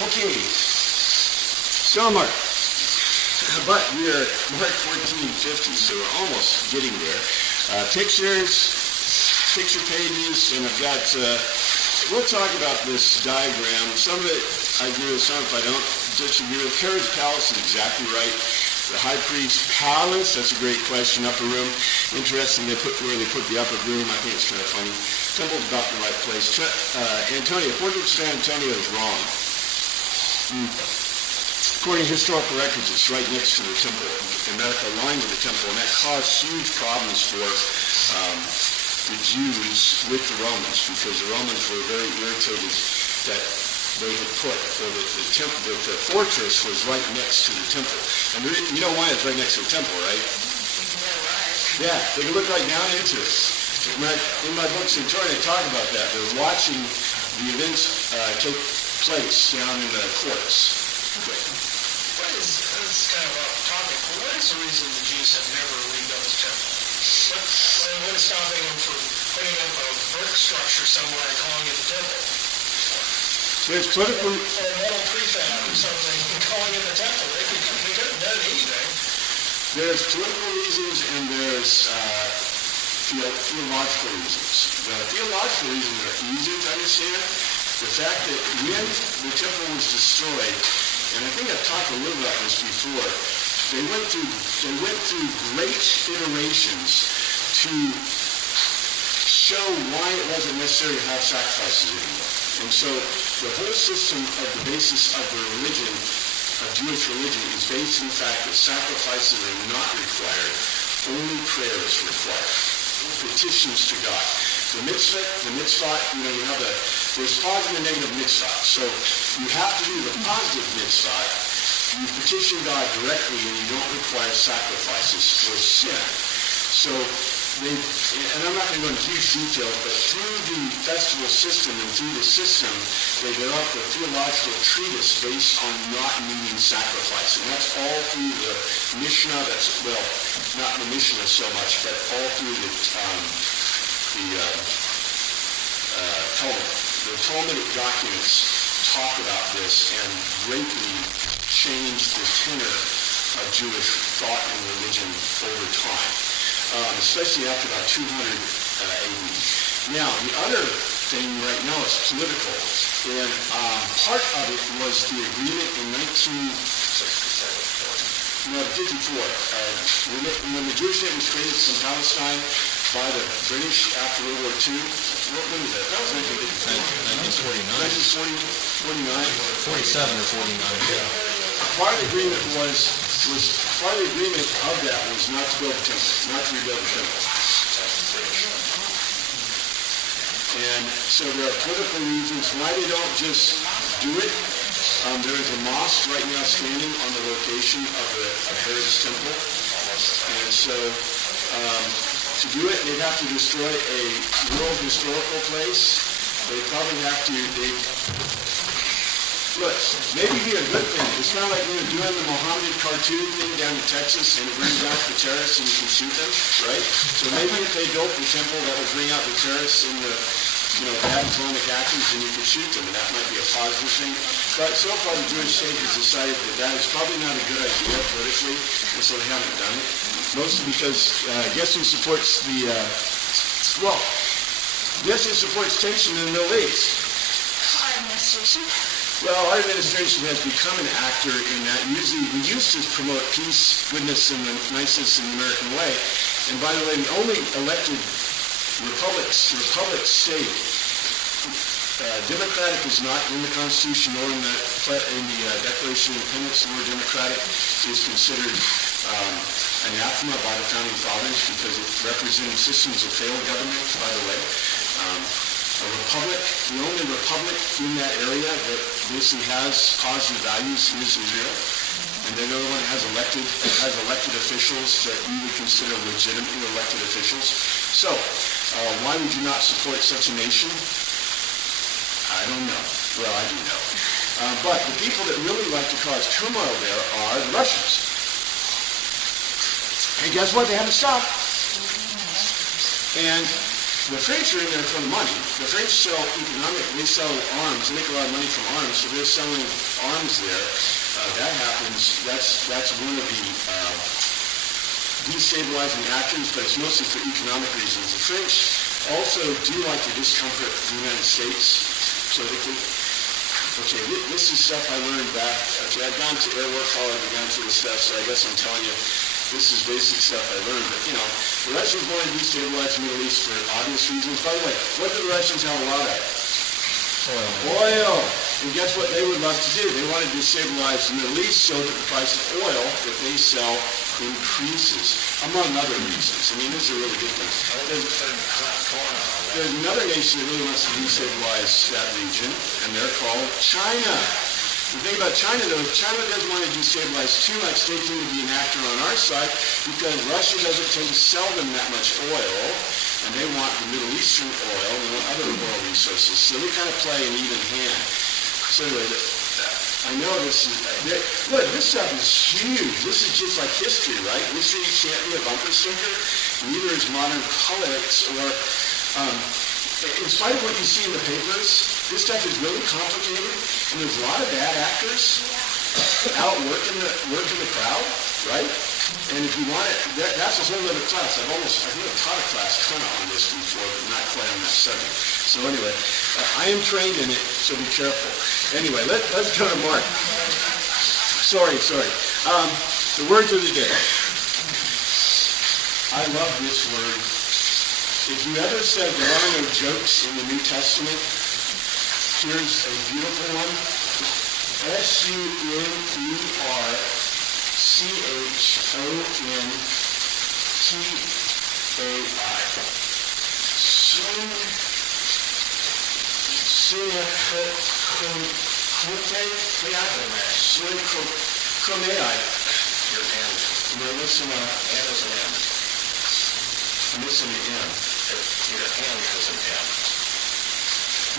Okay, summer. But we are March 1450, so we're almost getting there. Pictures, picture pages, and I've got, we'll talk about this diagram. Some of it I agree with, some of it I don't disagree with. Herod's palace is exactly right. The high priest's palace, that's a great question. Upper room, interesting where they put the upper room. I think it's kind of funny. Temple's about the right place. Antonia, portrait of San Antonio is wrong. According to historical records, it's right next to the temple, and that aligned with the temple, and that caused huge problems for the Jews with the Romans, because the Romans were very irritated that they had put, or that the temple, that the fortress was right next to the temple. And you know why it's right next to the temple, right? Yeah, they can look right down into it. In my book, Centurion, I talk about that. They're watching the events take place down in the courts. This is kind of off topic, but what is the reason the Jews have never rebuilt the temple? What is stopping them from putting up a brick structure somewhere and calling it the temple? There's political... Or a metal prefab or something and calling it the temple. They could have done anything. There's political reasons and there's theological reasons. The theological reasons are easy to understand. The fact that when the temple was destroyed, and I think I've talked a little about this before, they went through great iterations to show why it wasn't necessary to have sacrifices anymore. And so the whole system of the basis of the religion, of Jewish religion, is based on the fact that sacrifices are not required, only prayer is required. Petitions to God. The mitzvah, you have there's positive and negative mitzvah. So you have to do the positive mitzvah. You petition God directly and you don't require sacrifices for sin. So and I'm not going to go into huge details, but through the festival system and through the system, they developed a theological treatise based on not needing sacrifice. And that's all through the Mishnah, not the Mishnah so much, but all through the Talmud. The Talmudic documents talk about this and greatly change the tenor of Jewish thought and religion over time, especially after about 200 AD. Now, the other thing right now is political, and part of it was the agreement in 1954. When the Jewish state was created from Palestine by the British after World War II. When was that? That was 1949. 1949. 47 or 49. Yeah. Part of the agreement part of the agreement of that was not to build the temple, not to rebuild the temple. And so there are political reasons why they don't just do it. There is a mosque right now standing on the location of Herod's temple. And so to do it, they'd have to destroy a world historical place. They'd probably have to, look, maybe be a good thing. It's not like we're doing the Mohammed cartoon thing down in Texas and it brings out the terrorists and you can shoot them, right? So maybe if they built the temple, that would bring out the terrorists and the bad Islamic actors, and you could shoot them, and that might be a positive thing. But so far, the Jewish state has decided that is probably not a good idea politically, and so they haven't done it. Mostly because guess who supports guess who supports tension in the Middle East? Our administration. Well, our administration has become an actor in that. Usually, we used to promote peace, goodness, and niceness in the American way. And by the way, the only elected republic state, democratic is not in the Constitution or in the Declaration of Independence. The word democratic is considered anathema by the founding fathers because it represented systems of failed government, by the way. A republic, the only republic in that area that basically has positive values is Israel. And the other one has elected officials that we would consider legitimately elected officials. So, why would you not support such a nation? I don't know. Well, I do know. But the people that really like to cause turmoil there are the Russians. And guess what? They haven't stopped. And The French are in there for the money. The French sell they sell arms. They make a lot of money from arms, so they're selling arms there. That happens. That's one of the destabilizing actions, but it's mostly for economic reasons. The French also do like to discomfort the United States. So this is stuff I learned back. Okay, I've gone to Air War College, I've gone through this stuff, so I guess I'm telling you, this is basic stuff I learned. But, the Russians wanted to destabilize the Middle East for obvious reasons. By the way, what do the Russians have a lot of? Oil. And guess what they would love to do? They want to destabilize the Middle East so that the price of oil that they sell increases, among other reasons. I mean, this is a really good thing. There's another nation that really wants to destabilize that region, and they're called China. The thing about China, though, China doesn't want to destabilize too much. They tend to be an actor on our side because Russia doesn't tend to sell them that much oil, and they want the Middle Eastern oil and other oil resources. So they kind of play an even hand. So anyway, I know this is, look, this stuff is huge. This is just like history, right? History can't be a bumper sticker. Neither is modern politics or, in spite of what you see in the papers, this stuff is really complicated, and there's a lot of bad actors out working the crowd, right? And if you want it, that's a whole other class. I think I've taught a class kind of on this before, but not quite on that subject. So anyway, I am trained in it, so be careful. Anyway, let's go to Mark. Sorry. The words of the day. I love this word. If you ever said there are no jokes in the New Testament, here's a beautiful one. Sunekromei. Your hand. You're missing a hand as an M. I'm missing an M. Your hand has an M.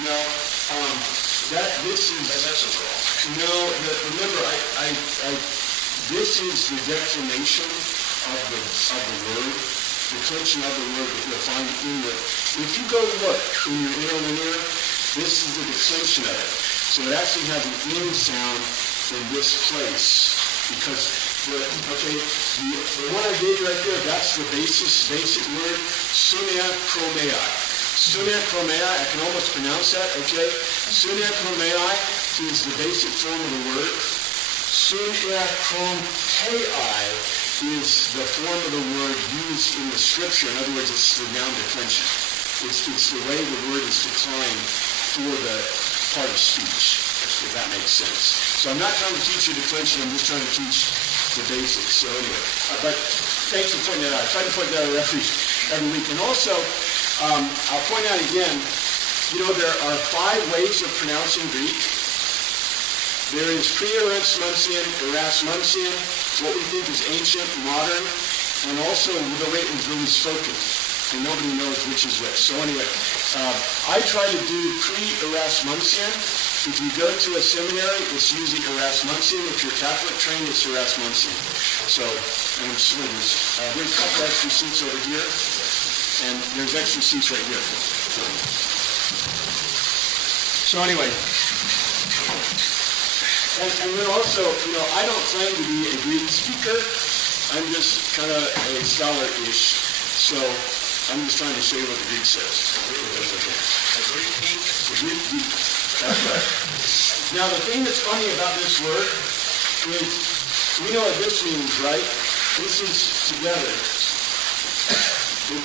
No, this is wrong. No, remember, this is the declination of the word, the declension of the word that you'll find in the. If you go look in your interlinear, this is the declension of it. So it actually has an N sound in this place because the one I gave you right there, that's the basic word, sunekromei. Sunekromei, I can almost pronounce that, okay? Sunekromei is the basic form of the word. Sunekromei is the form of the word used in the scripture. In other words, it's the noun declension. It's the way the word is declined for the part of speech, if that makes sense. So I'm not trying to teach you declension, I'm just trying to teach the basics. So anyway, but thanks for pointing that out. I try to point that out every week. And also, I'll point out again, there are 5 ways of pronouncing Greek. There is pre-Erasmusian, Erasmusian, what we think is ancient, modern, and also the way it was really spoken. And nobody knows which is which. So anyway, I try to do pre-Erasmusian. If you go to a seminary, it's usually Erasmusian. If you're Catholic trained, it's Erasmusian. So, and there's a couple extra seats over here, and there's extra seats right here. So anyway, and then also, I don't claim to be a Greek speaker. I'm just kind of a scholar-ish. So I'm just trying to show you what the Greek says. A Greek geek? A Greek geek. That's right. Now, the thing that's funny about this word is, we know what this means, right? This is together. It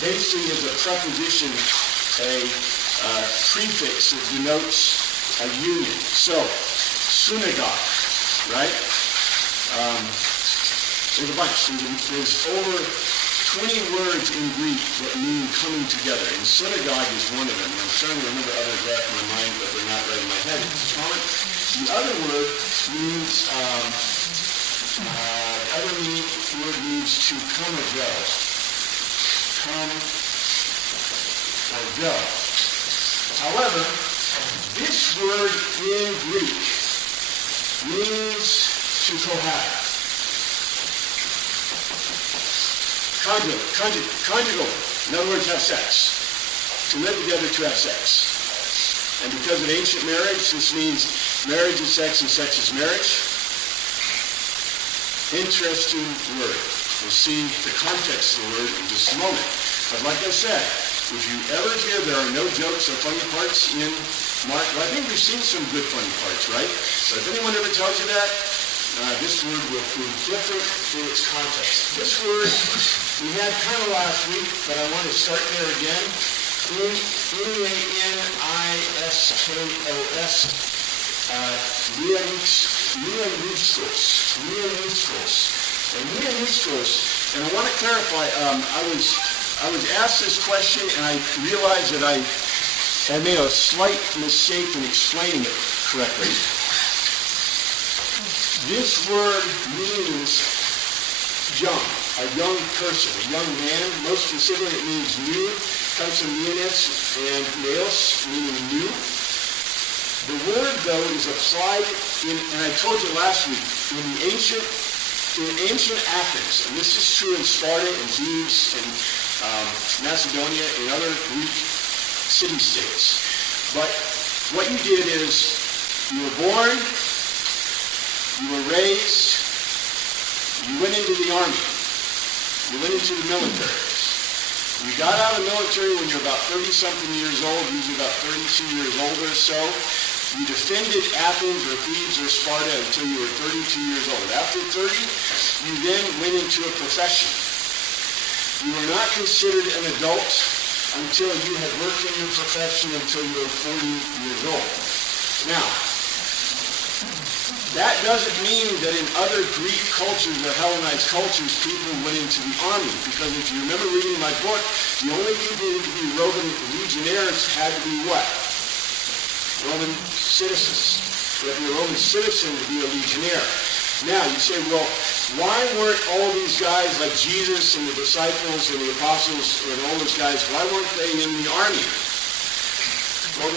basically is a preposition, a prefix that denotes a union. So, synagogue, right? There's a bunch. There's over 20 words in Greek that mean coming together, and synagogue is one of them. I'm trying to remember others right in my mind, but they're not right in my head at this moment. The other word means, to come or go. Come or go. However, this word in Greek means to cohabit. Conjugal. In other words, have sex. to live together to have sex. And because of ancient marriage, this means marriage is sex and sex is marriage. Interesting word. We'll see the context of the word in just a moment. But like I said, if you ever hear there are no jokes or funny parts in Mark, well, I think we've seen some good funny parts, right? But if anyone ever tells you that, this word will prove different in its context. This word we had kind of last week, but I want to start there again. N-E-A-N-I-S-K-O-S, Neanistros. And I want to clarify, I was asked this question, and I realized that I had made a slight mistake in explaining it correctly. This word means young, a young person, a young man. Most specifically, it means new. Comes from neonis and neos, meaning new. The word, though, is applied in, and I told you last week, in ancient Athens, and this is true in Sparta and Thebes and Macedonia and other Greek city-states. But what you did is you were born, you were raised, you went into the army, you went into the military. You got out of the military when you're about 30-something years old, usually about 32 years old or so. You defended Athens or Thebes or Sparta until you were 32 years old. After 30, you then went into a profession. You were not considered an adult until you had worked in your profession until you were 40 years old. Now, that doesn't mean that in other Greek cultures or Hellenized cultures, people went into the army. Because if you remember reading my book, the only people who could be Roman legionnaires had to be what? Roman citizens. You have to be a Roman citizen to be a legionnaire. Now, you say, well, why weren't all these guys like Jesus and the disciples and the apostles and all those guys, why weren't they in the army? Well,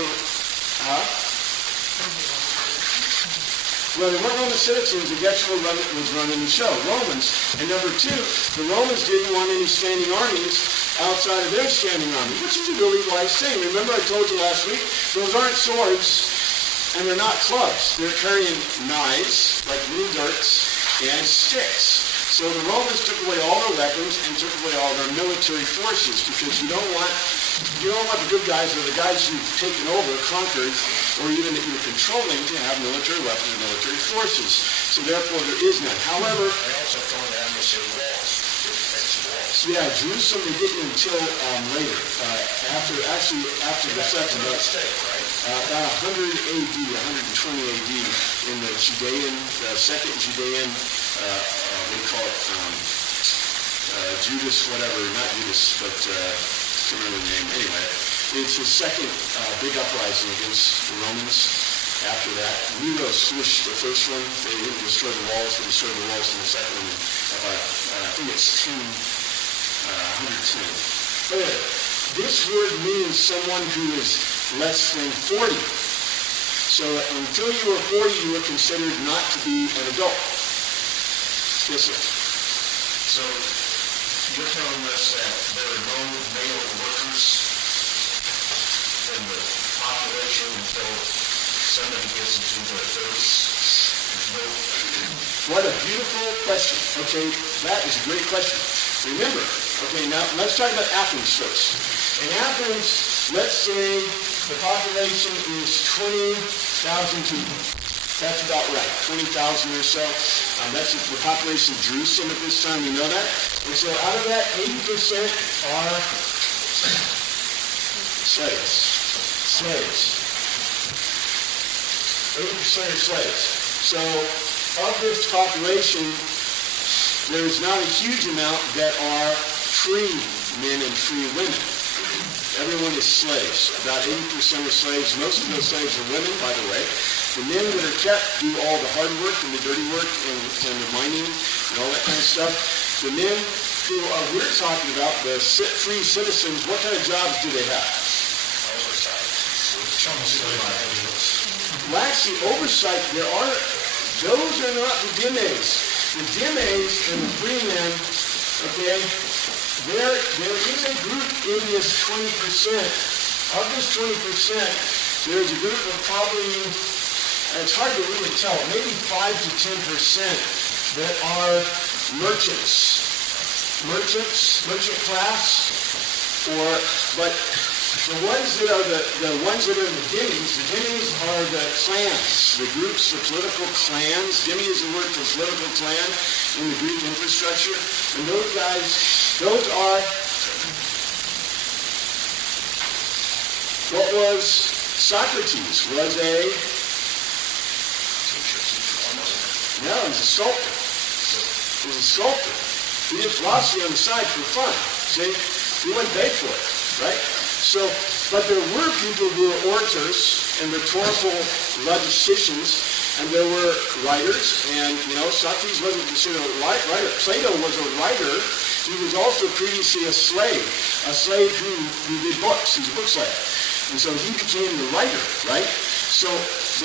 Well, they weren't Roman citizens, and guess who was running the show? Romans. And number two, the Romans didn't want any standing armies outside of their standing army, which is a really wise thing. Remember I told you last week, those aren't swords, and they're not clubs. They're carrying knives, like little darts, and sticks. So the Romans took away all their weapons and took away all their military forces, because you don't want the good guys or the guys you've taken over, conquered, or even that you're controlling to have military weapons or military forces. So therefore, there is none. However, They also don't have to say walls. yeah, Jerusalem they didn't until later, after the second, about 100 AD, 120 AD, in the Judean, second Judean, what do you call it, Judas, whatever, not Judas, but I can't remember the name. Anyway, it's the second big uprising against the Romans. After that, Nero swished the first one. They didn't destroy the walls. They destroyed the walls in the second one. I think it's 110. But this word means someone who is less than 40. So until you were 40, you were considered not to be an adult. Yes, sir. So you're telling us that there are no male workers in the population until somebody gets into their 30s? There's no... What a beautiful question. Okay, that is a great question. Remember, okay, now let's talk about Athens first. In Athens, let's say the population is 20,000 people. That's about right, 20,000 or so. That's the population of Jerusalem at this time, we know that. And so out of that, 80% are slaves. 80% are slaves. So of this population, there is not a huge amount that are free men and free women. Everyone is slaves. About 80% are slaves. Most of those slaves are women, by the way. The men that are kept do all the hard work and the dirty work and the mining and all that kind of stuff. The men who we're talking about, the free citizens, what kind of jobs do they have? Well, actually, oversight, those are not the dimmes. The dimmes and the free men, okay, there is a group in this 20% Of this 20%, there's a group of probably, and it's hard to really tell, maybe 5 to 10% that are merchants. Merchant class, but the ones that are the ones that are the dhimmis are the clans, the groups, the political clans. Dhimmi is the word for political clan in the Greek infrastructure. And those guys, those are what was Socrates was a sculptor. He was a sculptor. He did philosophy on the side for fun. See? He wouldn't pay for it, right? So, but there were people who were orators and rhetorical logicians, and there were writers, and, Socrates wasn't considered a writer. Plato was a writer. He was also previously a slave who did books. He was a bookseller. And so he became the writer, right? So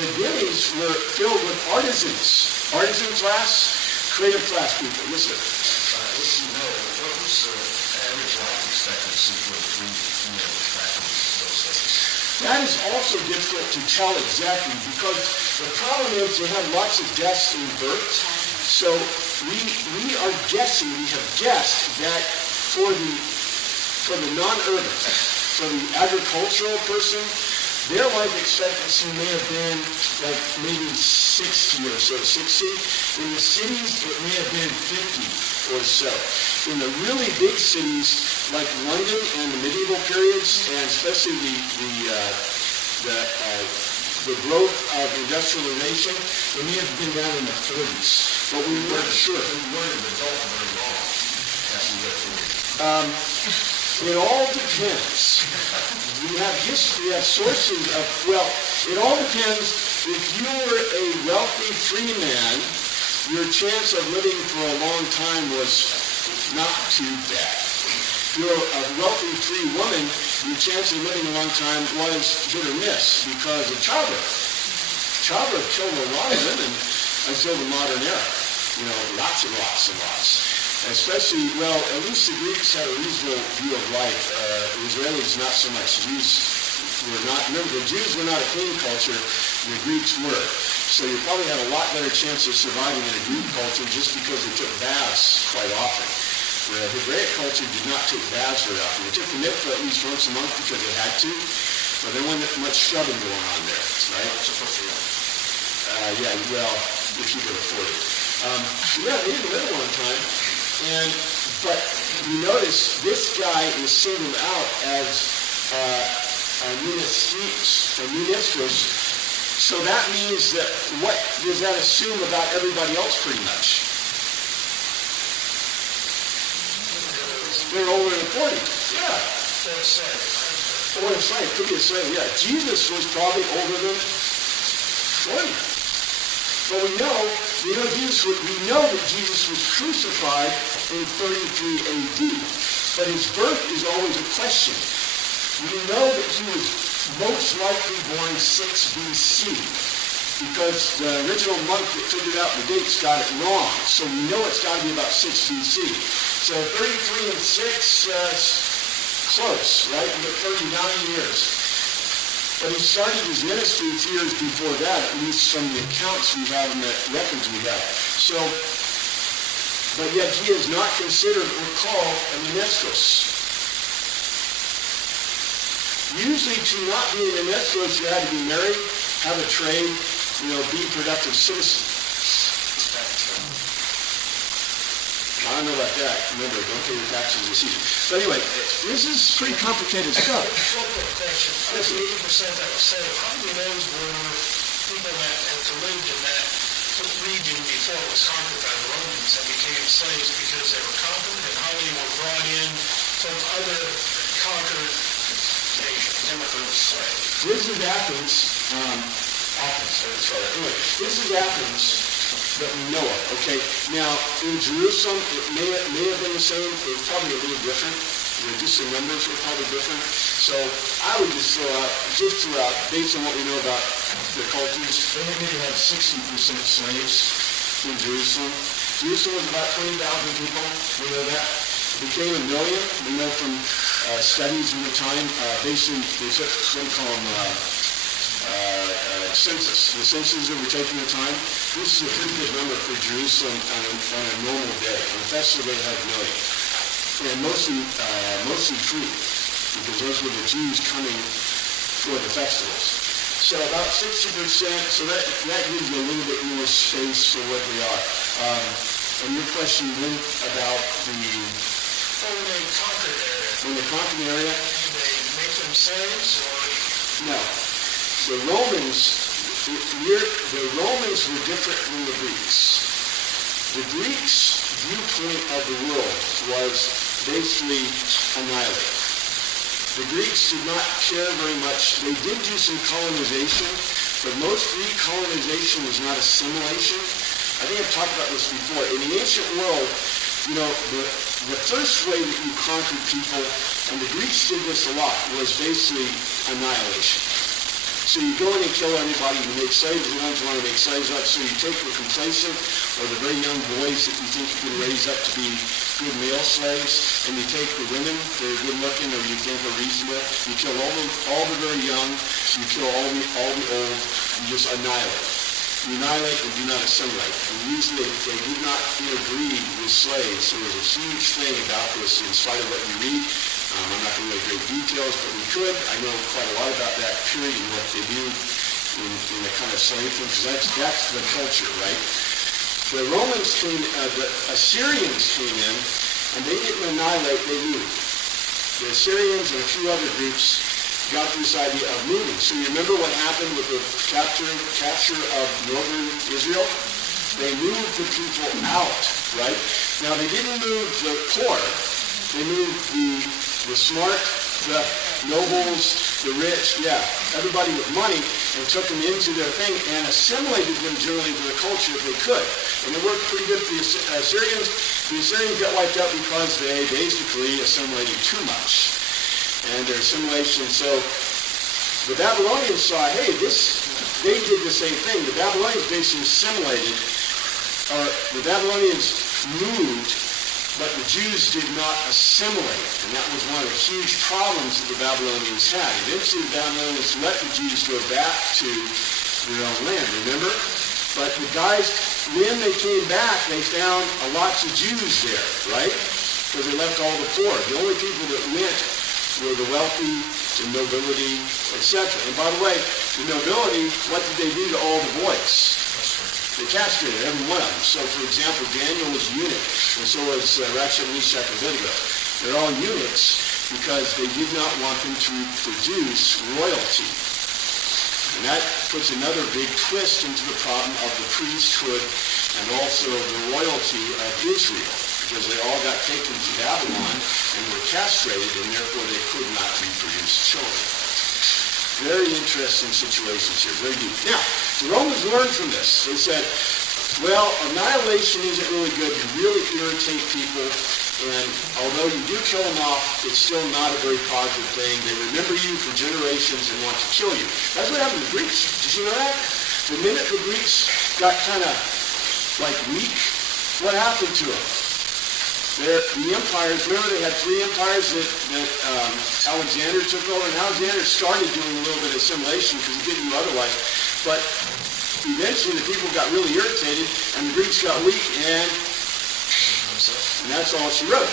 the dhimmis were filled with artisans. Artisan class, creative class people. Yes, sir. What was the average life expectancy for the three faculties those days? That is also difficult to tell exactly because the problem is they have lots of deaths in birth. So we are guessing, we have guessed that for the non-urban, for the agricultural person, their life expectancy may have been like maybe 60 or so, 60. In the cities, it may have been 50 or so. In the really big cities like London and the medieval periods, and especially the growth of industrialization, it may have been down in the 30s. But we weren't sure. We weren't an adult very long after we got through. It all depends. We have history, we have sources of, it all depends. If you were a wealthy free man, your chance of living for a long time was not too bad. If you're a wealthy free woman, your chance of living a long time was hit or miss because of childbirth. Childbirth killed a lot of women until the modern era. Lots and lots and lots. Especially, at least the Greeks had a reasonable view of life. Israelis, not so much. Jews were not. Remember, the Jews were not a clean culture. The Greeks were. So you probably had a lot better chance of surviving in a Greek culture just because they took baths quite often. The Hebraic culture did not take baths very often. They took the mikvah at least once a month because they had to, but there wasn't much scrubbing going on there, right? If you could afford it. They didn't live a long time. But you notice this guy is singled out as a ministros. So that means that what does that assume about everybody else pretty much? They're older than 40. Yeah. Or a slave. Could be a slave, yeah. Jesus was probably older than 40. But we know that Jesus was crucified in 33 AD. But his birth is always a question. We know that he was most likely born 6 BC because the original monk that figured out the dates got it wrong. So we know it's got to be about 6 BC. So 33 and 6, close, right? You get 39 years. But he started his ministry 2 years before that, at least from the accounts we have and the records we have. So, but yet he is not considered or called a ministros. Usually to not be a ministros, you had to be married, have a trade, be a productive citizen. I don't know about that. Remember, don't pay your taxes this season. But anyway, this is pretty complicated stuff. One quick question. Of the 80% that was saved, how many of those were people that had lived in that region before it was conquered by the Romans and became slaves because they were conquered, and how many were brought in from other conquered nations, immigrant slaves? This is Athens. Anyway, this is Athens that we know of. Okay. Now in Jerusalem, it may have been the same. It's probably a little different. Just the numbers were probably different. So I would just throw out, based on what we know about the cultures, they maybe had 60% slaves in Jerusalem. Jerusalem was about 20,000 people. We know that. became 1 million. We know from studies in the time, basically they took what we call them census. The censuses that were taken at the time. This is a pretty good number for Jerusalem on a normal day. On a festival they had 1 million. And mostly free, because those were the Jews coming for the festivals. So about 60%, so that gives you a little bit more space for what we are. And your question then about the... When they conquered area, When they conquered the area? did they make them slaves, or? No. The Romans were different from the Greeks. The Greeks' viewpoint of the world was basically annihilate. The Greeks did not care very much. They did do some colonization, but most Greek colonization was not assimilation. I think I've talked about this before. In the ancient world, the first way that you conquered people, and the Greeks did this a lot, was basically annihilation. So you go in and kill everybody, you make slaves, the ones who want to make slaves up, so you take the complacent, or the very young boys that you think you can raise up to be good male slaves, and you take the women that are good looking or you think are reasonable, you kill all the very young, you kill all the old, you just annihilate. You annihilate and do not assimilate. And usually they did not interbreed with slaves. There was a huge thing about this in spite of what you read. I'm not going to go into great details, but we could. I know quite a lot about that period and what they do in the kind of slave thing, because that's the culture, right? The Romans came, the Assyrians came in, and they didn't annihilate, they moved. The Assyrians and a few other groups got this idea of moving. So you remember what happened with the capture of northern Israel? They moved the people out, right? Now they didn't move the poor. They moved the smart, the nobles, the rich, everybody with money, and took them into their thing and assimilated them generally into the culture if they could. And it worked pretty good for the Assyrians. The Assyrians got wiped out because they basically assimilated too much. And their assimilation, so the Babylonians saw, hey, they did the same thing. The Babylonians basically assimilated, or the Babylonians moved, but the Jews did not assimilate. And that was one of the huge problems that the Babylonians had. Eventually the Babylonians let the Jews go back to their own land, remember? But the guys, when they came back, they found lots of Jews there, right? Because they left all the poor. The only people that went were the wealthy, the nobility, etc. And by the way, the nobility, what did they do to all the boys? They castrated every one of them. So, for example, Daniel was a eunuch, and so was Shadrach, Meshach, and Abednego. They're all eunuchs because they did not want them to produce royalty. And that puts another big twist into the problem of the priesthood and also the royalty of Israel, because they all got taken to Babylon and were castrated, and therefore they could not reproduce children. Very interesting situations here, very deep. Now, the Romans learned from this. They said, well, annihilation isn't really good. You really irritate people, and although you do kill them off, it's still not a very positive thing. They remember you for generations and want to kill you. That's what happened to the Greeks. Did you know that? The minute the Greeks got kind of like weak, what happened to them? The empires, remember they had 3 empires that Alexander took over, and Alexander started doing a little bit of assimilation because he didn't do otherwise. But eventually the people got really irritated, and the Greeks got weak, and that's all she wrote.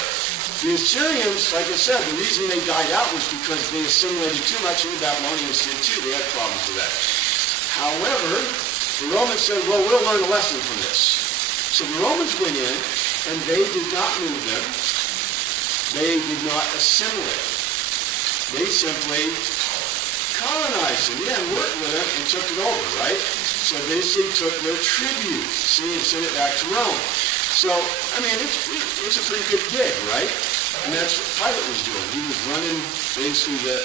The Assyrians, like I said, the reason they died out was because they assimilated too much, and the Babylonians did too. They had problems with that. However, the Romans said, well, we'll learn a lesson from this. So the Romans went in, and they did not move them. They did not assimilate. They simply colonized them, and worked with them and took it over, right? So they basically took their tribute, and sent it back to Rome. So, I mean, it's a pretty good gig, right? And that's what Pilate was doing. He was running basically the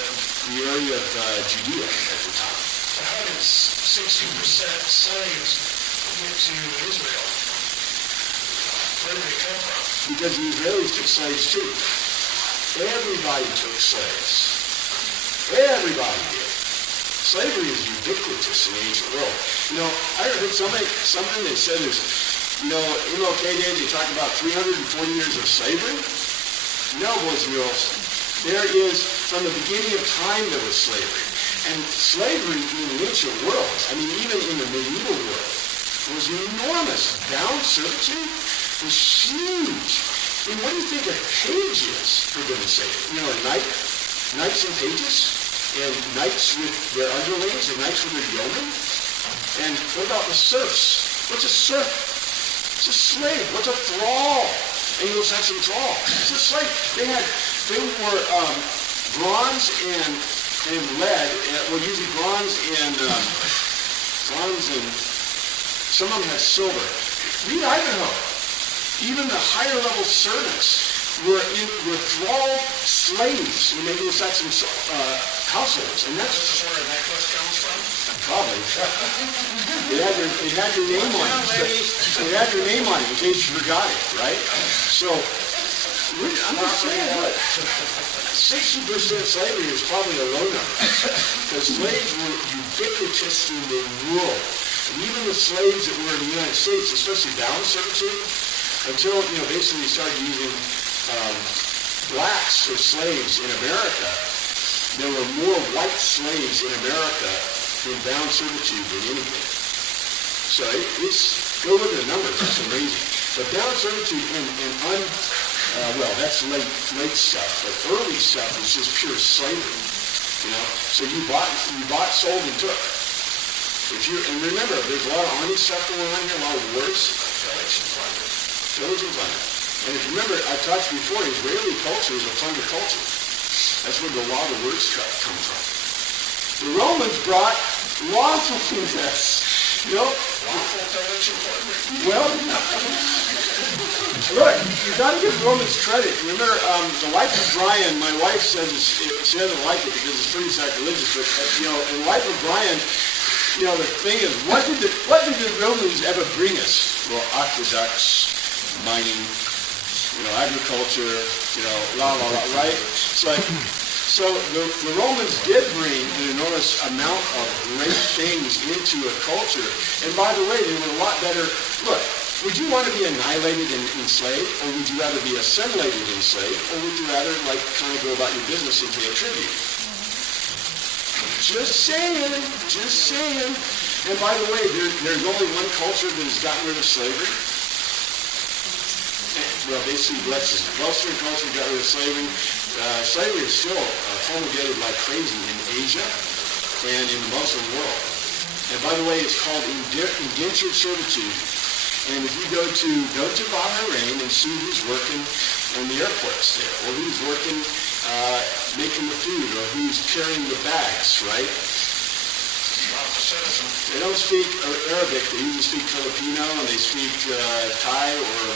area of Judea at the time. How did 60% slaves get to Israel? Where did they come from? Because the Israelis took slaves too. Everybody took slaves. Everybody did. Slavery is ubiquitous in the ancient world. You know, I heard something that said there's, you know, MLK Day, they talk about 340 years of slavery. No, boys and girls. There is, from the beginning of time, there was slavery. And slavery in the ancient world, I mean, even in the medieval world, was enormous. Bound servitude was huge. I mean, what do you think a page is, for goodness sake? You know, a knight, knights and pages, and knights with their underlings, and knights with their yeomen. And what about the serfs? What's a serf? It's a slave. What's a thrall? Anglo-Saxon thrall. It's a slave. They were bronze and lead. Well, usually bronze and some of them had silver. Read Ivanhoe. Even the higher level servants were thrall slaves in Anglo-Saxon households, and that's where a necklace comes from? probably. It had your name on it. It had your name on it in case you forgot it, right? So I'm just saying, what? 60% slavery is probably a low number, because slaves were ubiquitous in the world. And even the slaves that were in the United States, especially bound servitude, until, basically started using blacks as slaves in America, there were more white slaves in America in bound servitude than anything. So go look at the numbers, it's amazing. But bound servitude well, that's late stuff, but early stuff is just pure slavery, So you bought, sold, and took. And remember, there's a lot of army stuff going on here, a lot of wars. Pillage and plunder. And if you remember, I talked before, Israeli culture is a plunder culture. That's where the law of the words come from. The Romans brought lawfulness. Lawful pillage and plunder. Well, look, you've got to give Romans credit. Remember, the Life of Brian, my wife says she doesn't like it because it's pretty sacrilegious, but, in Life of Brian, the thing is, what did the Romans ever bring us? Well, aqueducts, mining, agriculture, right? So the Romans did bring an enormous amount of great things into a culture. And by the way, they were a lot better. Look, would you want to be annihilated and enslaved, or would you rather be assimilated and enslaved, or would you rather kind of go about your business and pay a tribute? Just saying. And by the way, there's only one culture that has gotten rid of slavery. Well, basically Western culture got rid of slavery. Slavery is still promulgated like crazy in Asia and in the Muslim world. And by the way, it's called indentured servitude. And if you go to Bahrain and see who's working in the airports there, or who's working making the food, or who's carrying the bags, right? They don't speak Arabic, they usually speak Filipino, and they speak Thai or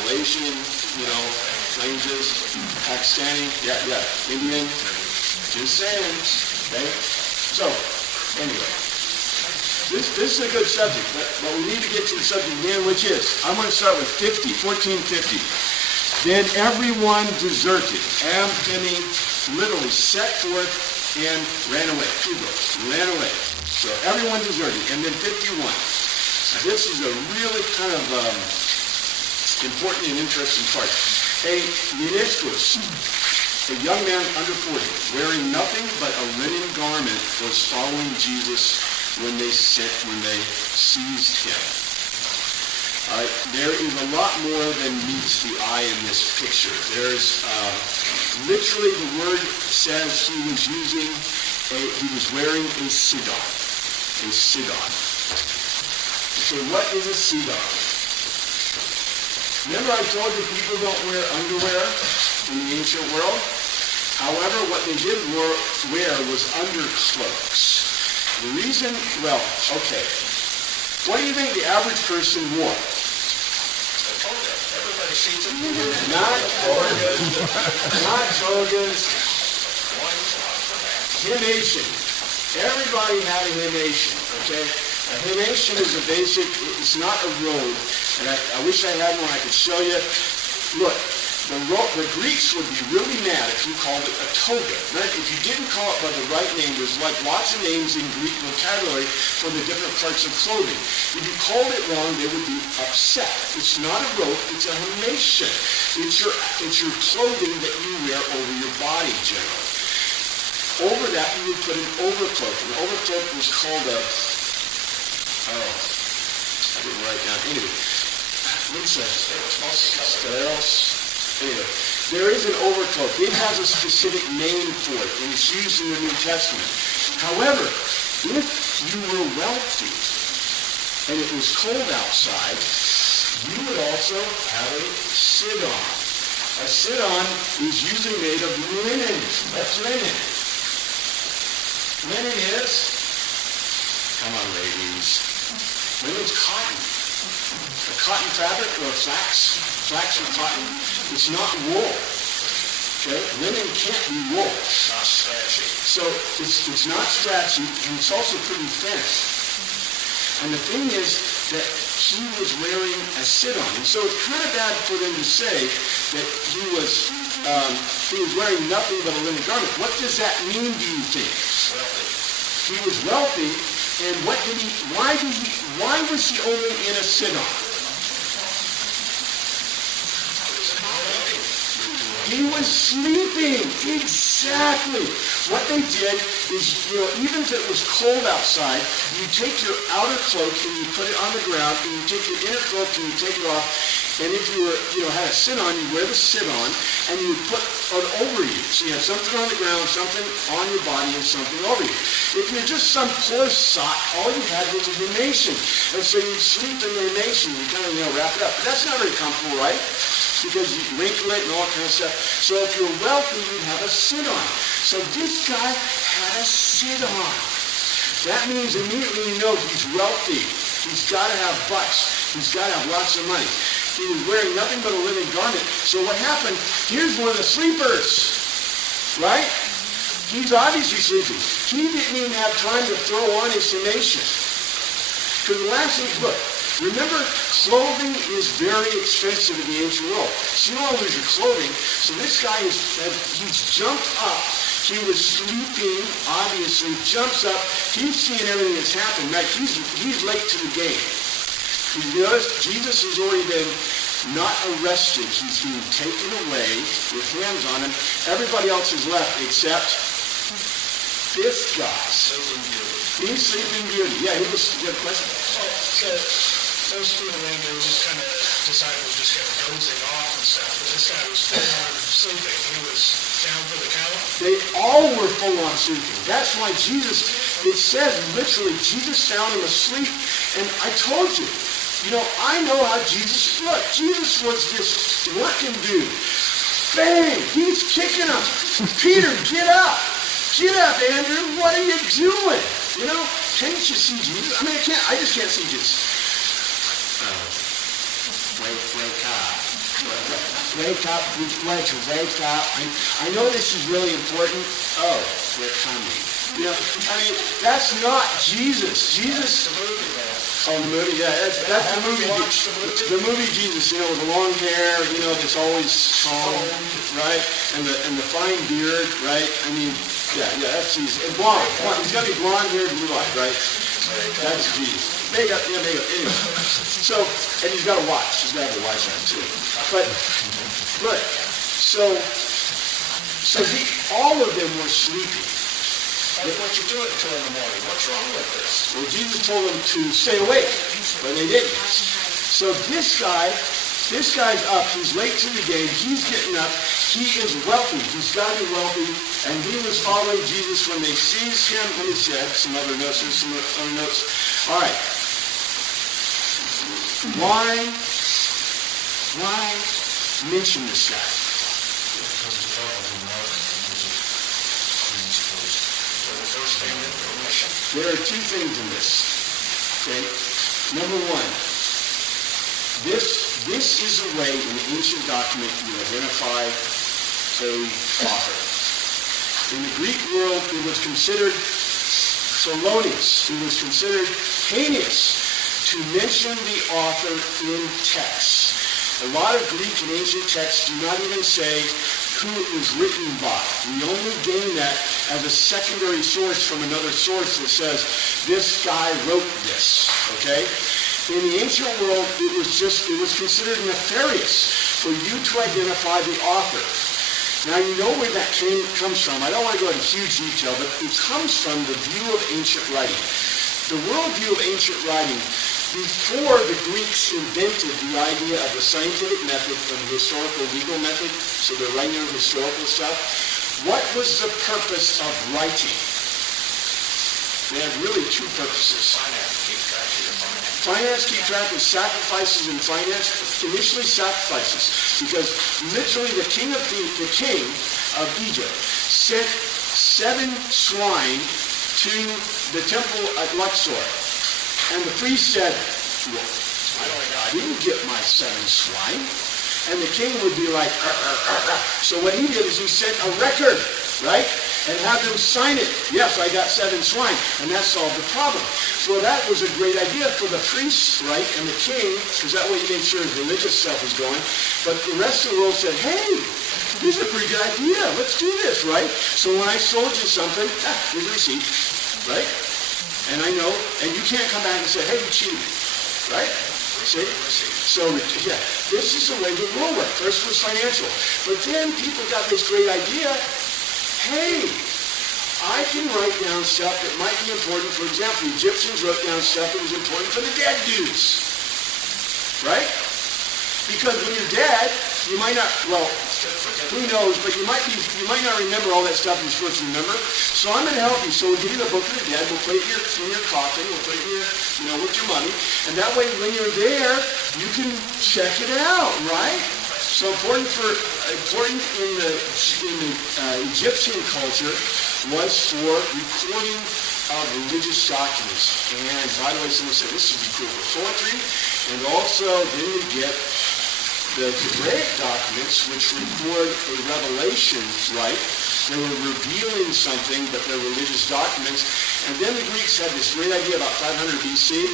Malaysian, languages, Pakistani, Indian, just saying, okay? So, anyway, this is a good subject, but we need to get to the subject again, which is, I'm going to start with 1450. Then everyone deserted. Amphemi literally set forth and ran away. Ran away. So everyone deserted. And then 51. This is a really kind of important and interesting part. A Euniscus, a young man under 40, wearing nothing but a linen garment, was following Jesus when they seized him. There is a lot more than meets the eye in this picture. There's literally the word says he was wearing a sidon. A sidon. So what is a sidon? Remember I told you people don't wear underwear in the ancient world? However, what they did wear was undercloaks. The reason, okay. What do you think the average person wore? Everybody sees it. Not togas. Himation. Everybody had a himation, okay? A himation is it's not a robe, and I wish I had one I could show you. Look, The Greeks would be really mad if you called it a toga. Right? If you didn't call it by the right name, there's like lots of names in Greek vocabulary for the different parts of clothing. If you called it wrong, they would be upset. It's not a robe, it's a himation. It's your clothing that you wear over your body generally. Over that, you would put an overcloak. An overcloak was called a, I didn't write it down. Anyway, what's that? Anyway, there is an overcloak. It has a specific name for it, and it's used in the New Testament. However, if you were wealthy and it was cold outside, you would also have a sit-on. A sit-on is usually made of linen. That's linen. Linen is, come on ladies, linen's cotton. A cotton fabric or flax or cotton, it's not wool. Okay? Linen can't be wool. It's not scratchy. So it's not scratchy, and it's also pretty thin. And the thing is that he was wearing a sit-on. And so it's kind of bad for them to say that he was wearing nothing but a linen garment. What does that mean, do you think? He was wealthy, and why was he only in a sit-on? He was sleeping. Exactly. What they did is, even if it was cold outside, you take your outer cloak and you put it on the ground, and you take your inner cloak and you take it off. And if you had a sit-on, you wear the sit-on, and you would put it over you. So you have something on the ground, something on your body, and something over you. If you're just some poor sot, all you had was a himation. And so you sleep in the himation, you kind of, wrap it up. But that's not very comfortable, right? Because you wrinkle it and all kind of stuff. So if you're wealthy, you'd have a sit-on. So this guy had a sit-on. That means immediately you know he's wealthy. He's got to have bucks. He's got to have lots of money. He was wearing nothing but a linen garment. So what happened, here's one of the sleepers, right? He's obviously sleeping. He didn't even have time to throw on his himation. Because the last thing, look, remember, clothing is very expensive in the ancient world. So you don't lose your clothing. So this guy, he's jumped up. He was sleeping, obviously, jumps up. He's seeing everything that's happened. Right? He's late to the game. You notice Jesus has already been not arrested. He's being taken away with hands on him. Everybody else is left except this guy. Sleeping Beauty. He's Sleeping Beauty. Yeah, you have a question? Those people in there just kind of disciples just kept dozing off and stuff. But this guy was full on sleeping. He was down for the count. They all were full on sleeping. That's why Jesus, it says literally, Jesus found him asleep. And I told you, I know how Jesus looked. Jesus was this working dude. Bang! He's kicking him. Peter, get up. Get up, Andrew. What are you doing? Can't you see Jesus? I mean, I just can't see Jesus. Wake up. Wake up. We want to wake up. I know this is really important. Oh, we're coming. That's not Jesus. Jesus. Oh, the movie, yeah, that's the movie. The movie Jesus, with the long hair, that's always calm, right? And the fine beard, right? I mean, yeah, that's Jesus. And blonde. He's got to be blonde haired, blue eyed, right? That's Jesus. Makeup. Anyway, so, and he's got a watch. He's got to have a watch on too. But look, so all of them were sleeping. Like what you do at 2 in the morning. What's wrong with this? Well, Jesus told them to stay awake, but they didn't. So this guy's up. He's late to the game. He's getting up. He is wealthy. He's got to be wealthy. And he was following Jesus when they seized him. Let me see. I have some other notes. There's some other notes. All right. Why mention this guy? There are two things in this. Okay? Number one, this is a way in the ancient document you identify a author. In the Greek world, it was considered felonious. It was considered heinous to mention the author in text. A lot of Greek and ancient texts do not even say who it was written by. We only gain that as a secondary source from another source that says, this guy wrote this, okay? In the ancient world, it was considered nefarious for you to identify the author. Now, you know where that comes from. I don't want to go into huge detail, but it comes from the view of ancient writing. The worldview of ancient writing, before the Greeks invented the idea of the scientific method and the historical legal method, so they're writing on historical stuff, what was the purpose of writing? They had really two purposes. Finance, keep track of sacrifices in finance, initially sacrifices, because literally the king of Egypt sent 7 swine to the temple at Luxor. And the priest said, well, I didn't get my 7 swine. And the king would be like, So what he did is he sent a record, right? And have them sign it. Yes, I got 7 swine. And that solved the problem. So that was a great idea for the priests, right? And the king, because that way he made sure his religious stuff was going. But the rest of the world said, hey, this is a pretty good idea. Let's do this, right? So when I sold you something, here's a receipt, right? And I know, and you can't come back and say, hey, you cheated me, right? See? So, yeah, this is the way the world worked. First was financial. But then people got this great idea, hey, I can write down stuff that might be important. For example, the Egyptians wrote down stuff that was important for the dead dudes, right? Because when you're dead, you might not, well, who knows, but you might not remember all that stuff you're supposed to remember. So I'm going to help you. So we'll give you the Book of the Dead. We'll put it in your coffin. We'll put it in your, with your money. And that way, when you're there, you can check it out, right? So important in the Egyptian culture was for recording of religious documents. And by the way, someone said this would be cool for poetry. And also, then you get the Hebraic documents, which record a revelation, right? They were revealing something, but they're religious documents. And then the Greeks had this great idea about 500 BC.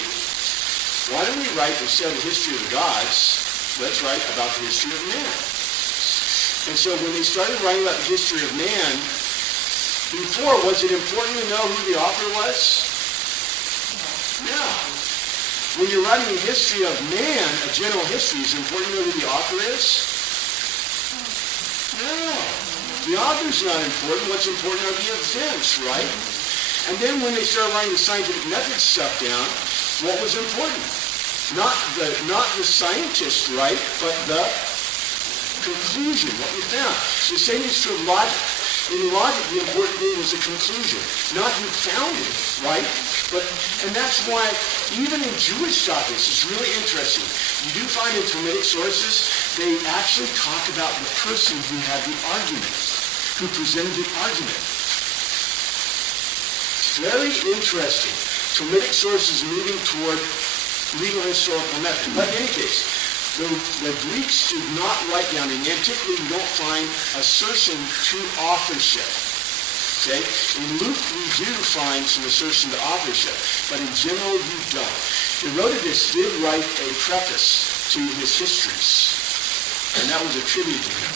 Why don't we write, instead of the history of the gods, let's write about the history of man. And so when they started writing about the history of man, before, was it important to know who the author was? No. When you're writing a history of man, a general history, is it important to know who the author is? No. The author's not important. What's important are the events, right? And then when they started writing the scientific method stuff down, what was important? Not the scientist, right? But the conclusion, what we found. So the same is true of logic. In logic, the important thing is the conclusion, not who found it, right? And that's why even in Jewish topics, it's really interesting. You do find in Talmudic sources, they actually talk about the person who had the argument, who presented the argument. Very interesting. Talmudic sources moving toward legal historical method. But in any case, the Greeks did not write down. In antiquity, you don't find assertion to authorship. Okay? In Luke, we do find some assertion to authorship, but in general, you don't. Herodotus did write a preface to his histories, and that was attributed to him.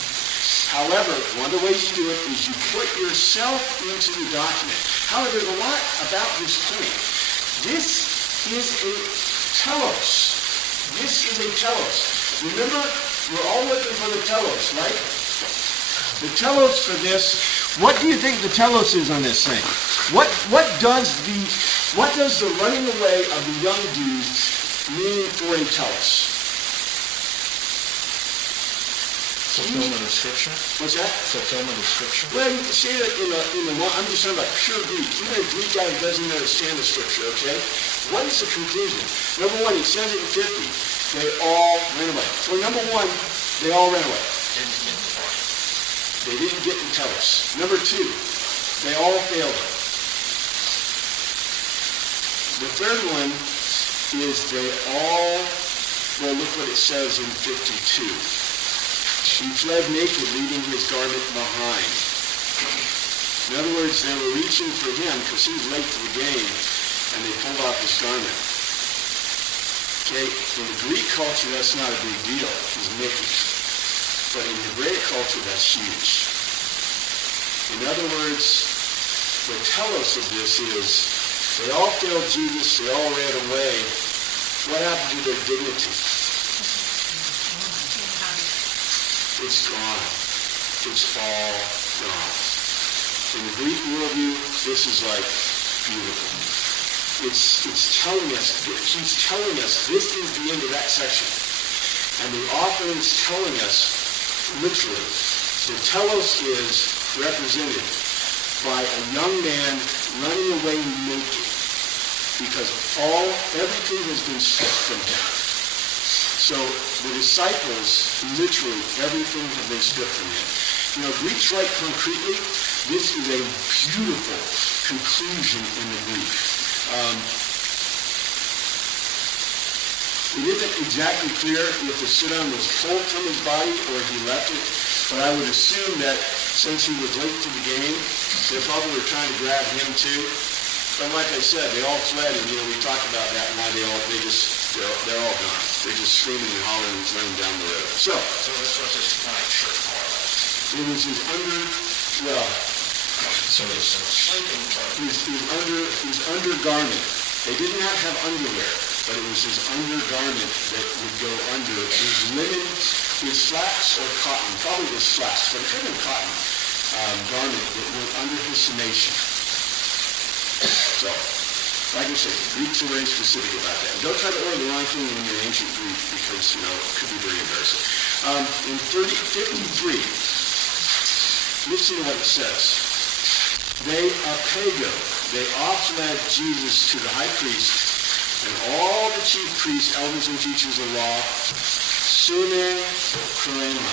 However, one of the ways you do it is you put yourself into the document. However, there's a lot about this point. This is a telos. This is a telos. Remember, we're all looking for the telos, right? The telos for this, what do you think the telos is on this thing? What does the running away of the young dude mean for a telos? Fulfillment of Scripture? What's that? Fulfillment of Scripture? Well, you can say that I'm just talking about pure Greek. Even a Greek guy who doesn't understand the Scripture, okay? What is the conclusion? Number one, he says it in 50. They all ran away. So number one, they all ran away. They didn't get to tell us. Number two, they all failed him. The third one is they all, well, look what it says in 52. He fled naked, leaving his garment behind. In other words, they were reaching for him because he was late to the game, and they pulled off his garment. Okay, in the Greek culture, that's not a big deal. He's Mickey. But in Hebraic culture, that's huge. In other words, the telos of this is, they all failed Jesus, they all ran away. What happened to their dignity? It's gone. It's all gone. In the Greek worldview, this is like beautiful. It's telling us, he's telling us this is the end of that section. And the author is telling us, literally, the telos is represented by a young man running away naked because everything has been stripped from him. So the disciples, literally, everything has been stripped from him. You know, Greeks write concretely. This is a beautiful conclusion in the Greek. It isn't exactly clear if the sidon was pulled from his body or he left it, but I would assume that since he was late to the game, they probably were trying to grab him too. But like I said, they all fled, and we talked about that and why they're all gone. They're just screaming and hollering and running down the road. So this was his flank shirt, more or less. it was his So it's a sleeping coat. his undergarment. They did not have underwear, but it was his undergarment that would go under. It was linen, his flax or cotton. Probably it was flax, but it could have been cotton garment that went under his summation. So, like I said, Greeks are very specific about that. And don't try to order the wrong thing when you're ancient Greek because, it could be very embarrassing. In 53, listen to what it says. They apego. They off-led Jesus to the high priest and all the chief priests, elders, and teachers of law, sune proema.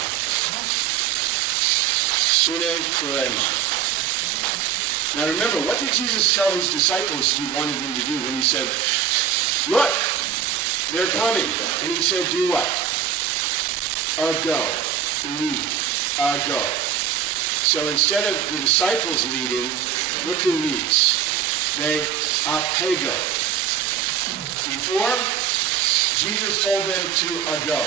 Sune proema. Now remember, what did Jesus tell his disciples he wanted them to do when he said, look, they're coming. And he said, do what? Go. Lead. Go. So instead of the disciples leading, look who leads. They apego. Before, Jesus told them to go.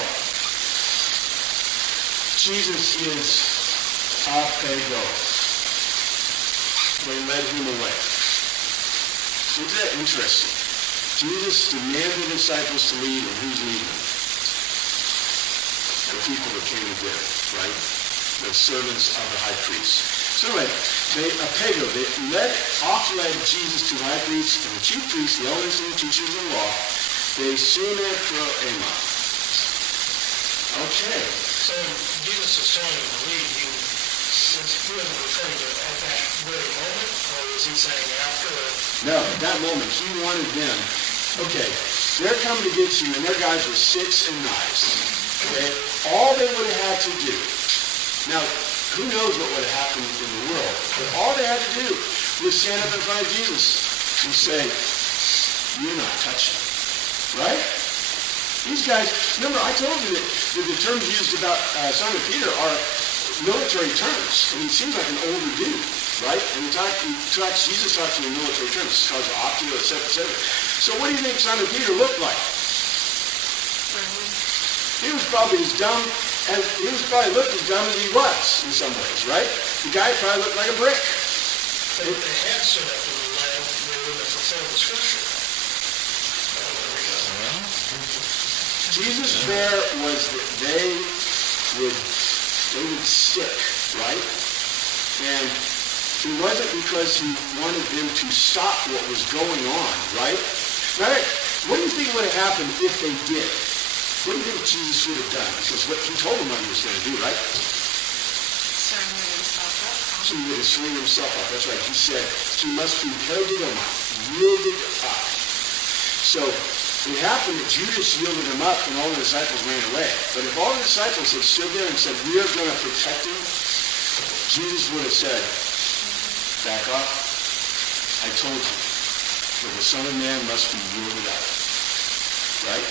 Jesus is apego. They led him away. Isn't that interesting? Jesus demanded the disciples to lead, and who's leading them? The people that came with him, right? The servants of the high priest. So anyway, they off-led Jesus to the high priest and the chief priests, the elders and the teachers of the law. They sune proema. Okay. So Jesus is telling him to lead. He wasn't referring to at that very moment, or was he saying after? No, at that moment, he wanted them, okay, they're coming to get you, and their guys were sticks and knives. Okay? All they would have had to do, now, who knows what would have happened in the world, but all they had to do was stand up in front of Jesus and say, you're not touching me. Right? These guys, remember, I told you that the terms used about Simon Peter are military terms. I mean, he seems like an older dude, right? And Jesus talks in military terms. It's called optio, et cetera, et cetera. So what do you think Simon Peter looked like? He was probably as dumb as, he was probably looked as dumb as he was in some ways, right? The guy probably looked like a brick. But if they had stood up and led, they would have fulfilled the scripture. Jesus' prayer was that they would stick, right? And it wasn't because he wanted them to stop what was going on, right? Right? What do you think would have happened if they did? What do you think Jesus would have done? Because what he told them what he was going to do, right? Surrender himself up. He would have surrendered himself up. That's right. He said he must be perdigoma, yielded up. So it happened that Judas yielded him up and all the disciples ran away. But if all the disciples had stood there and said, we are going to protect him, Jesus would have said, back off. I told you, for the Son of Man must be yielded up. Right?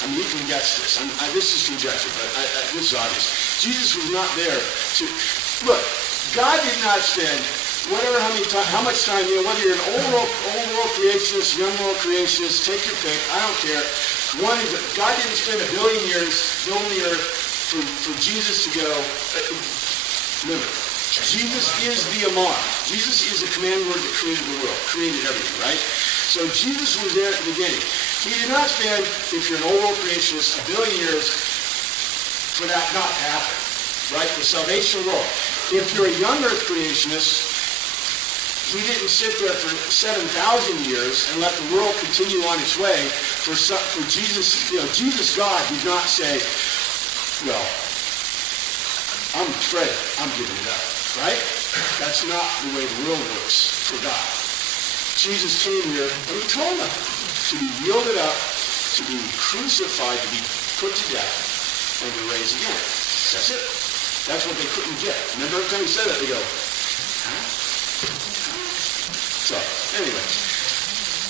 I mean, you can guess this. This is conjecture, but this is obvious. Jesus was not there to... Look, God did not spend whatever, how much time, whether you're an old world creationist, young world creationist, take your pick, I don't care. One is that God didn't spend 1 billion years filling the earth for Jesus to go. Remember, Jesus is the Amar. Jesus is the command word that created the world, created everything, right? So Jesus was there at the beginning. He did not spend, if you're an old world creationist, 1 billion years for that not to happen, right? The salvation of the world. If you're a young earth creationist, he didn't sit there for 7,000 years and let the world continue on its way for Jesus. Jesus, God, did not say, well, I'm afraid, I'm giving it up, right? That's not the way the world works for God. Jesus came here and he told them to be yielded up, to be crucified, to be put to death, and to raise again. That's it. That's what they couldn't get. Remember every time he said that, they go, huh? So, anyway.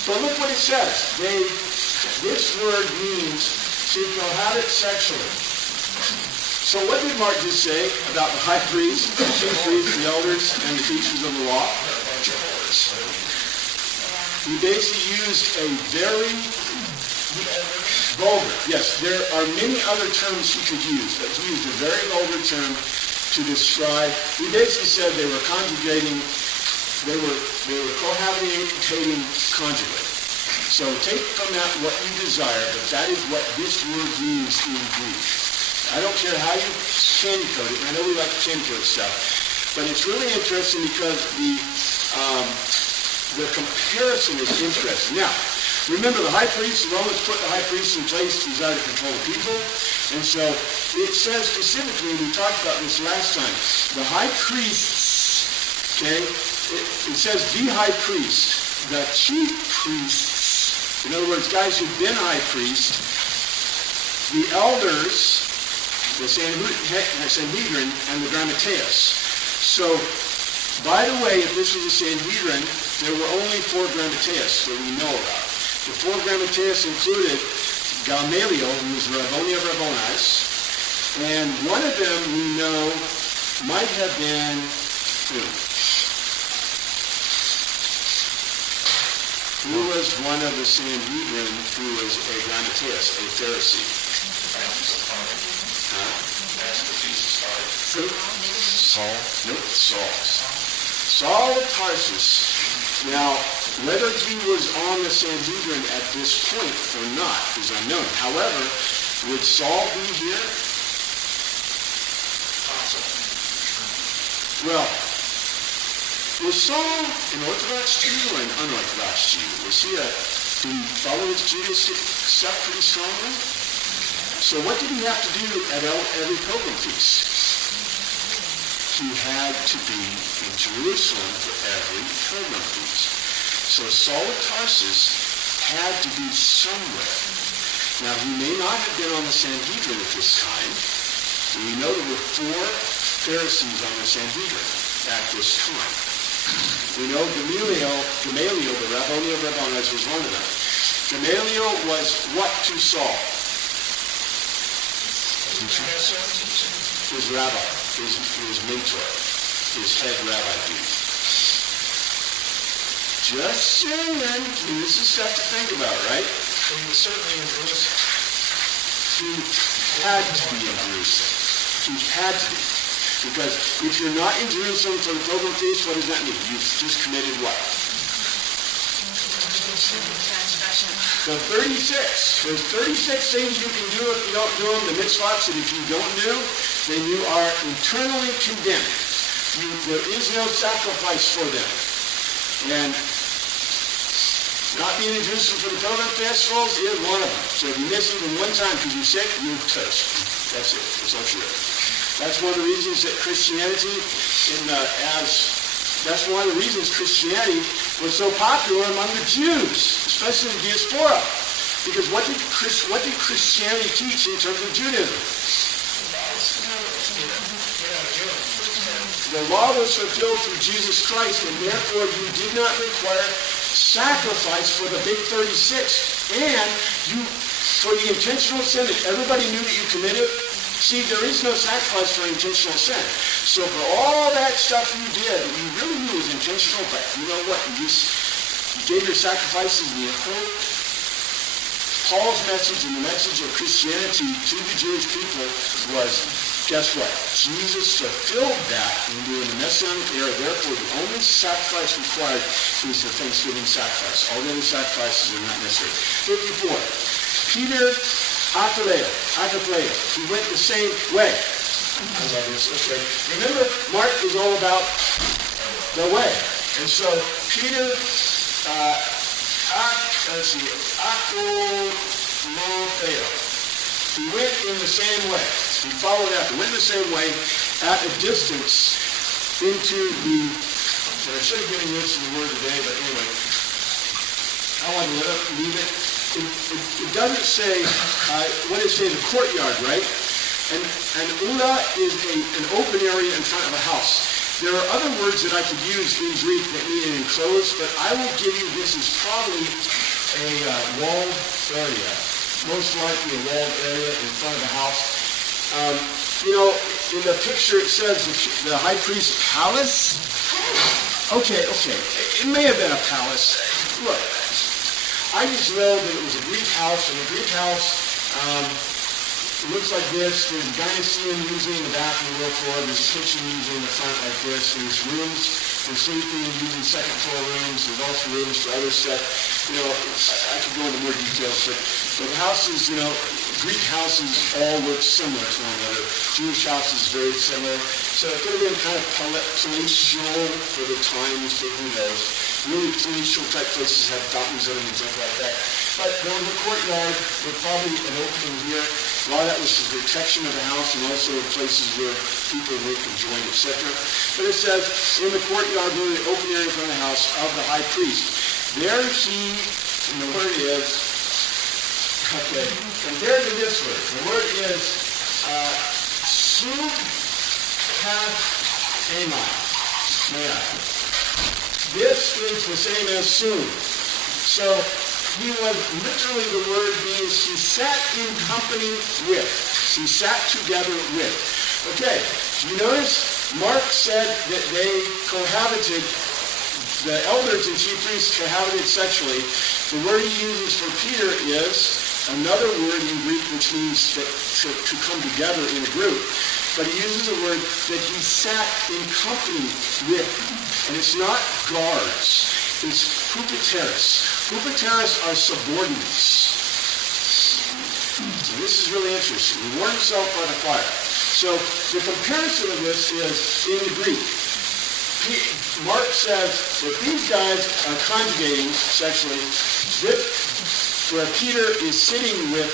But look what it says. This word means to cohabit sexually. So what did Mark just say about the high priest, the chief priests, the elders, and the teachers of the law? He basically used a very vulgar, yes, there are many other terms he could use, but he used a very vulgar term to describe. He basically said they were conjugating, they were cohabitating conjugally. So take from that what you desire, but that is what this word means in Greek. I don't care how you candy coat it. I know we like to candy coat stuff, but it's really interesting because the comparison is interesting. Now, remember the high priest, the Romans put the high priest in place to desire to control the people, and so it says specifically, we talked about this last time, the high priests, okay, it says the high priest, the chief priests, in other words, guys who've been high priest, the elders, the Sanhedrin, and the Grammateus. So, by the way, if this was a Sanhedrin, there were only 4 Grammateus that we know about. The 4 Grammateus included Gamaliel, who was Rabboni of Rabbonais, and one of them we know might have been who? Who was one of the Sanhedrin who was a Grammateus, a Pharisee? Saul? Nope, Saul. Saul of Tarsus. Now, whether he was on the Sanhedrin at this point or not is unknown. However, would Saul be here? Well, was Saul an Orthodox Jew or an unorthodox Jew? Was he did he follow his Judaistic stuff pretty strongly? So what did he have to do at every pilgrim feast? He had to be in Jerusalem for every pilgrim feast. So Saul of Tarsus had to be somewhere. Now, he may not have been on the Sanhedrin at this time. We know there were 4 Pharisees on the Sanhedrin at this time. We know Gamaliel, the Rabboni of Rabbonais, was one of them. Gamaliel was what to Saul? His rabbi, his mentor, his head rabbi dude. Just saying, this is stuff to think about, right? He was certainly in Jerusalem. He had to be in Jerusalem. He had to be. Because if you're not in Jerusalem for the pilgrim feast, what does that mean? You've just committed what? Transgression. So 36. There's 36 things you can do if you don't do them, the mitzvahs, and if you don't do, then you are eternally condemned. There is no sacrifice for them. And not being in Jerusalem for the pilgrim festivals is one of them. So if you miss even one time because you're sick, you're toast. That's it. That's all true. That's one of the reasons that Christianity, that's one of the reasons Christianity was so popular among the Jews, especially the diaspora. Because what did Christianity teach in terms of Judaism? The law was fulfilled through Jesus Christ, and therefore you did not require sacrifice for the big 36. And you, for the intentional sin that everybody knew that you committed, See, there is no sacrifice for intentional sin. So for all that stuff you did, that you really knew was intentional, but you know what? You gave your sacrifices and you hoped. Paul's message and the message of Christianity to the Jewish people was, guess what? Jesus fulfilled that in the Messianic era. Therefore, the only sacrifice required is the Thanksgiving sacrifice. All the other sacrifices are not necessary. 54. Peter Athaleo. He went the same way. I love this. Okay. Remember, Mark is all about the way. And so, Peter, Akomotheo. He went in the same way. He followed after, went the same way at a distance into the, and I should have given you this in the word today, but anyway, I want to leave it. It doesn't say, what does it say, the courtyard, right? And ula is an open area in front of a house. There are other words that I could use in Greek that mean an enclosed, but I will give you this is probably a walled area. Most likely a walled area in front of the house. In the picture it says the high priest's palace. Okay. It may have been a palace. Look, I just know that it was a Greek house, and the Greek house it looks like this. There's a gynecium usually in the back of the real floor. There's a kitchen usually in the front like this. There's rooms for sleeping, usually second floor rooms. There's also rooms for other stuff. I could go into more details, but the houses, Greek houses all look similar to one another. Jewish houses very similar. So it could have been kind of palatial for the times, but who knows. Really palatial type places have fountains in them and stuff like that. But there was a courtyard with probably an opening here. A lot of that was for the protection of the house and also places where people would join, etc. But it says, in the courtyard, in the open area in front of the house of the high priest. There he, and the word is, okay, compared to this word, the word is Sukhathemai. This is the same as soon. So he was literally, the word means he sat in company with. He sat together with. Okay, you notice Mark said that they cohabited, the elders and chief priests cohabited sexually. The word he uses for Peter is another word in Greek which means to come together in a group. But he uses a word that he sat in company with. And it's not guards. It's pupateros. Pupateros are subordinates. So this is really interesting. He warmed himself by the fire. So the comparison of this is in the Greek. Mark says that these guys are conjugating sexually where Peter is sitting with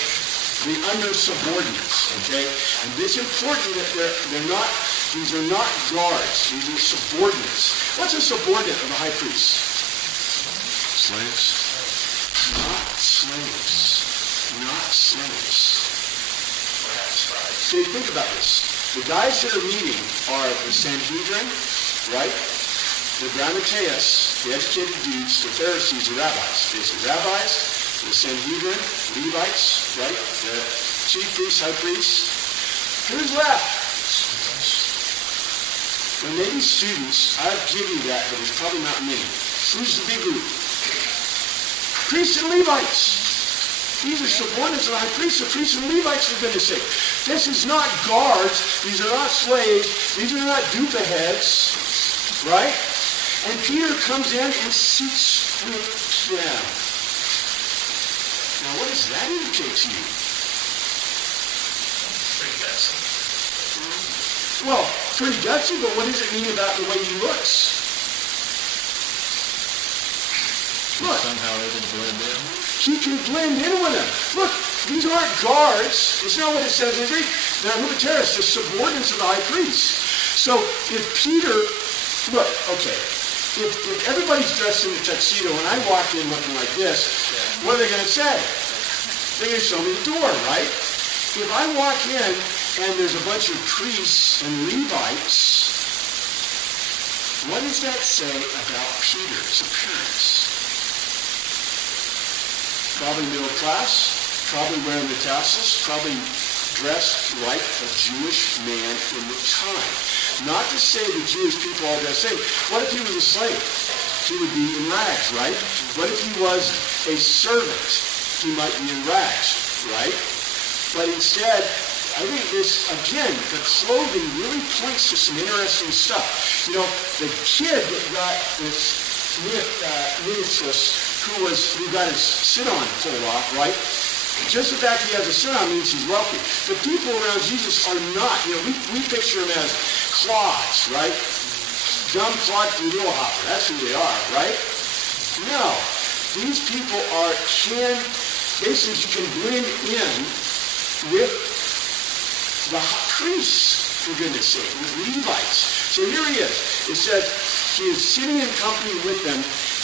the under subordinates, okay? And it's important that these are not guards, these are subordinates. What's a subordinate of a high priest? Slaves? Not slaves. Not slaves. So you think about this. The guys that are meeting are the Sanhedrin, right? The Grammateus, the educated dudes, the Pharisees, the rabbis. There's the rabbis, the Sanhedrin, Levites, right? The chief priests, high priests. Who's left? There may be students. I'll give you that, but it's probably not many. Who's the big group? Priests and Levites. These are subordinates of the high priest. The priests and Levites, for goodness sake. This is not guards. These are not slaves. These are not dupa heads. Right? And Peter comes in and sits with them. Now, what does that indicate to you? Pretty gutsy. Well, pretty gutsy, but what does it mean about the way he looks? Look. Somehow able to blend in. He can blend in with them. Look, these aren't guards. It's not what it says in Greek. They're humanitarians, the subordinates of the high priest. So if Peter, look, okay, if everybody's dressed in a tuxedo and I walk in looking like this, what are they going to say? They're going to show me the door, right? If I walk in and there's a bunch of priests and Levites, what does that say about Peter's appearance? Probably middle class, probably wearing the tassels, probably dressed like a Jewish man in the time. Not to say the Jewish people all dressed the same. What if he was a slave? He would be in rags, right? What if he was a servant? He might be in rags, right? But instead, I think this, again, the clothing really points to some interesting stuff. You know, the kid that got this who got his sit-on pulled off, right? Just the fact he has a sit-on means he's wealthy. The people around Jesus are not. You know, we picture him as clods, right? Dumb clod little hopper. That's who they are, right? No. These people basically you can blend in with the priests, for goodness sake, with Levites. So here he is. It says he is sitting in company with them.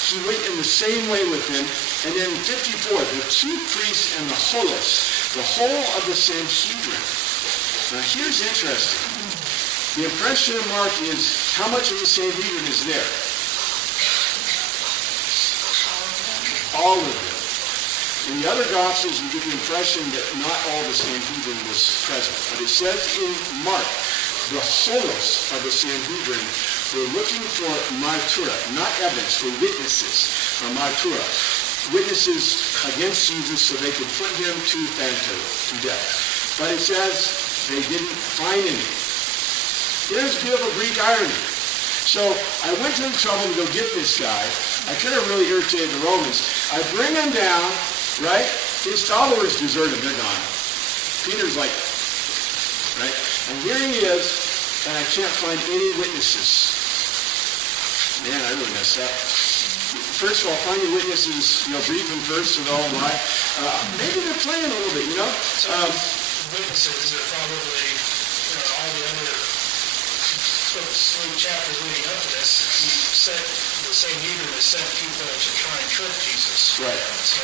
He went in the same way with them. And then 54, the chief priests and the holos, the whole of the Sanhedrin. Now here's interesting. The impression of Mark is how much of the Sanhedrin is there? All of them. In the other Gospels, we get the impression that not all the Sanhedrin was present. But it says in Mark, the holos of the Sanhedrin were looking for martura, not evidence, for witnesses, or martura. Witnesses against Jesus so they could put him to death. But it says they didn't find any. There's a bit of a Greek irony. So I went to the trouble to go get this guy. I could have really irritated the Romans. I bring him down, right? His followers deserted him. They're gone. Peter's like, right? And here he is, and I can't find any witnesses. Man, I really messed up. First of all, find your witnesses, brief them first so they'll all lie. Maybe they're playing a little bit, So witnesses are probably, all the other chapters leading up to this, the Sanhedrin has sent people to try and trick Jesus. Right. So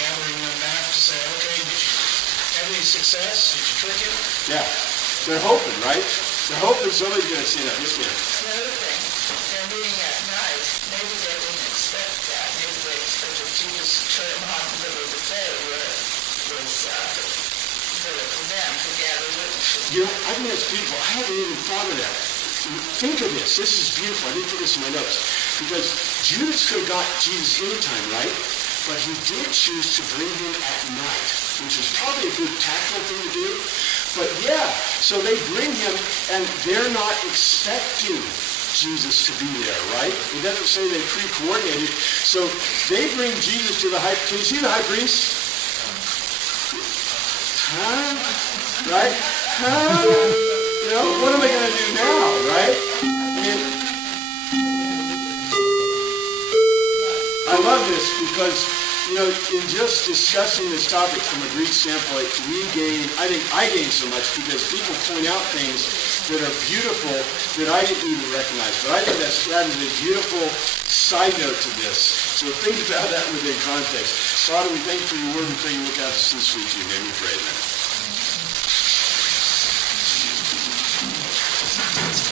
gathering them back to say, okay, did you have any success? Did you trick him? Yeah. They're hoping, right? They're hoping somebody's going to stand up. Yes, ma'am. The other thing, they're meeting at night. Maybe they didn't expect that. Maybe they expected Jesus to turn them on in the middle of the day where it was better for them to gather witnesses. I think that's beautiful. I haven't even thought of that. Think of this. This is beautiful. I didn't put this in my notes. Because Judas could have got Jesus anytime, right? But he did choose to bring him at night, which is probably a good tactful thing to do. But yeah, so they bring him, and they're not expecting Jesus to be there, right? It doesn't say they pre-coordinated. So they bring Jesus to the high. Can you see the high priest? Huh? Right? Huh? What am I going to do now, right? I love this because, in just discussing this topic from a Greek standpoint, I think I gain so much because people point out things that are beautiful that I didn't even recognize. But I think that is a beautiful side note to this. So think about that within context. Father, we thank you for your word and pray you look out to this week. You name we pray, amen.